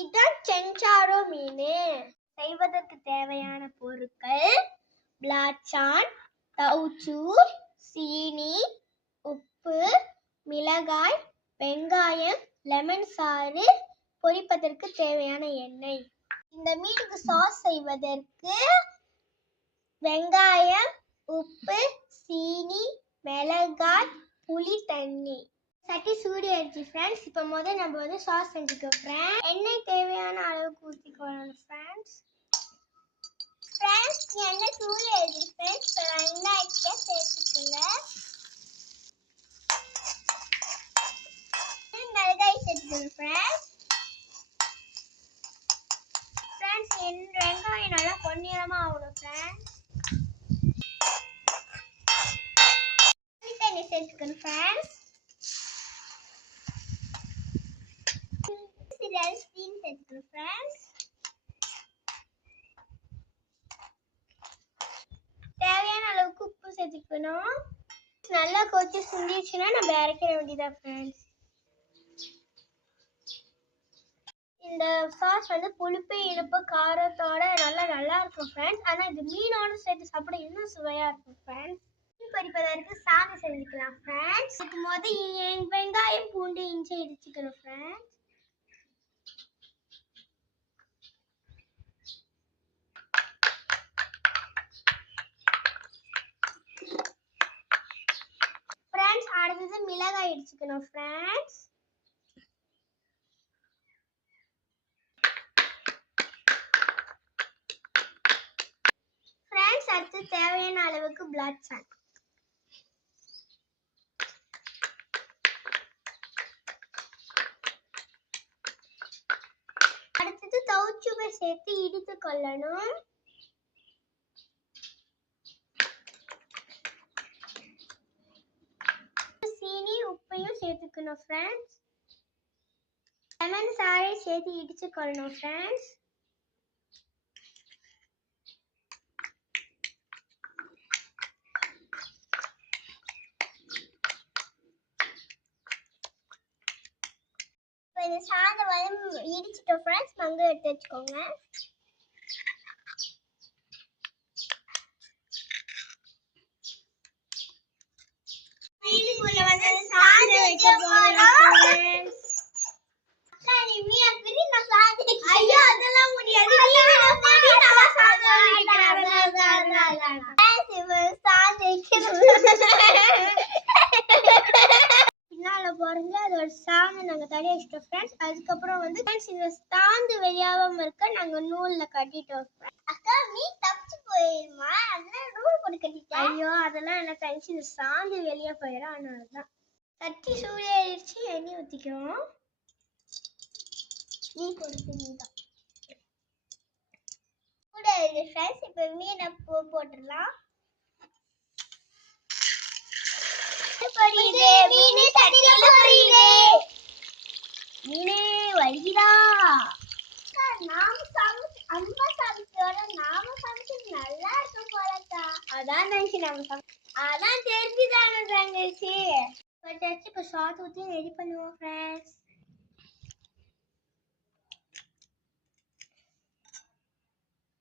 இதுதான் செஞ்சாரோ மீன். செய்வதற்கு தேவையான பொருட்கள் பிளாச்சான், தவுச்சூர், சீனி, உப்பு, மிளகாய், வெங்காயம், லெமன் சாறு, பொரிப்பதற்கு தேவையான எண்ணெய். இந்த மீனுக்கு சாஸ் செய்வதற்கு வெங்காயம், உப்பு, சீனி, மிளகாய், புளி, தண்ணி. சட்டி சூடு ஆயிடுச்சு ஃப்ரெண்ட்ஸ். இப்போ முதல்ல நம்ம வந்து சாஸ் செஞ்சுக்கோ ஃப்ரெண்ட்ஸ். எண்ணெய் தேவையான அளவுக்கு ஊற்றிக்கணும் ஃப்ரெண்ட்ஸ். எண்ணெய் சூடு ஆயிடுச்சு ஃப்ரெண்ட்ஸ். வெங்காயத்தை சேர்த்துக்கோங்க. மிளகாய் சேர்த்துக்கணும் ஃப்ரெண்ட்ஸ். வெங்காயம் நல்லா பொன்னிறமா ஆகணும் ஃப்ரெண்ட்ஸ். தண்ணி சேர்த்துக்கணும் ஃப்ரெண்ட்ஸ். சேர்த்துக்கணும் ஃப்ரெண்ட்ஸ். தேவையான அளவுக்கு உப்பு சேர்த்துக்கணும். நல்லா கொதிச்சு சுண்டிடுச்சுன்னா நம்ம இறக்கிற வேண்டியதான் ஃப்ரெண்ட்ஸ். இந்த சாஸ் வந்து புளிப்பு இனிப்பு காரத்தோட நல்லா இருக்கும் ஃப்ரெண்ட்ஸ். ஆனால் இது மீனோட சேர்த்து சாப்பிட இன்னும் சுவையா இருக்கும் ஃப்ரெண்ட்ஸ். மீன் பொரிப்பதற்கு சாதம் செஞ்சுக்கலாம் ஃப்ரெண்ட்ஸ். அதுக்கு முதல் வெங்காயம் பூண்டு இஞ்சி இடிச்சுக்கணும் ஃப்ரெண்ட்ஸ். அடுத்தது மிளகாய் இடிச்சுக்கணும் ஃப்ரெண்ட்ஸ். அடுத்து தேவையான அளவுக்கு பிளாச்சான். அடுத்தது தவுச்சூரை சேர்த்து இடித்து கொள்ளணும். சீனி உப்பையும் சேர்த்துக்கணும் ஃப்ரெண்ட்ஸ். லெமன் சாறை சேர்த்து இடிச்சு கொள்ளணும் ஃப்ரெண்ட்ஸ். இந்த சாதம் வந்து இடிச்சிட்டோம் ஃப்ரெண்ட்ஸ். மங்க எடுத்து வச்சுக்கோங்க. மீனுக்குள்ள வந்து சாதம் வைக்க போறோம் ஃப்ரெண்ட்ஸ். அக்கா நீ மீன் பிரி நான் சாதம். ஐயோ அதெல்லாம் முடியாது. நீ நான் பிரி நான் சாதம் வைக்கிறேன். ஃப்ரெண்ட்ஸ் இப்போ சாதம் வைக்கிறோம். பின்னால போறது அதோட சாந்து நாங்க தடி வச்சிட்டோம் ஃப்ரெண்ட்ஸ். அதுக்கப்புறம் வந்து ஃப்ரெண்ட்ஸ் இந்த சாந்து வெளியாகாம இருக்க நாங்க நூல்ல கட்டிட்டோம் ஃப்ரெண்ட்ஸ். அக்கா மீன் தப்பிச்சு போயிருமா? அதெல்லாம் நூல் போட்டு கட்டிட்டேன். ஐயோ அதெல்லாம் என்ன ஃப்ரெண்ட்ஸ், இந்த சாந்து வெளியே போயிடும். அதனாலதான் தட்டி சூடாயிடுச்சு. எண்ணெய் ஊற்றிக்கிறோம். மீன் கொடுத்து மீன் கூட ஃப்ரெண்ட்ஸ். இப்போ மீனை போட்டுடலாம். மீனே வருகிறா. நல்லா இருக்கும் போலக்கா. அதான் நினைச்சு நம்ம அதான் தெரிஞ்சுதானே தங்கச்சி. இப்போ சாஸ் ஊற்றி ரெடி பண்ணுவோம் ஃப்ரெண்ட்ஸ்.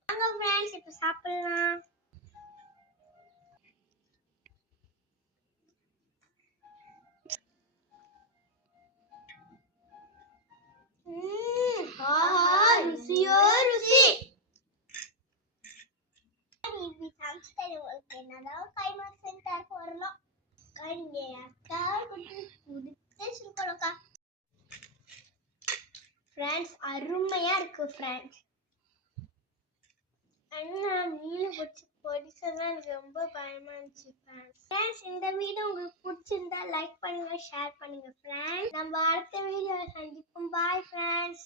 வாங்க ஃப்ரெண்ட்ஸ் இப்போ சாப்பிடலாம். ருசியோ ருசி. என்னதான் கைமாக்கு சென்டர் போறோம். அக்கா பிடிச்சிருக்கோம்க்கா ஃப்ரெண்ட்ஸ். அருமையா இருக்கு ஃப்ரெண்ட்ஸ். அண்ணா மீன் பொடிச்சதான் எனக்கு ரொம்ப பயமா இருந்துச்சு ஃப்ரெண்ட்ஸ். இந்த வீடியோ உங்களுக்கு பிடிச்சிருந்தா லைக் பண்ணுங்க, ஷேர் பண்ணுங்க ஃப்ரெண்ட்ஸ். நம்ம அடுத்த வீடியோல சந்திப்போம். Bye friends.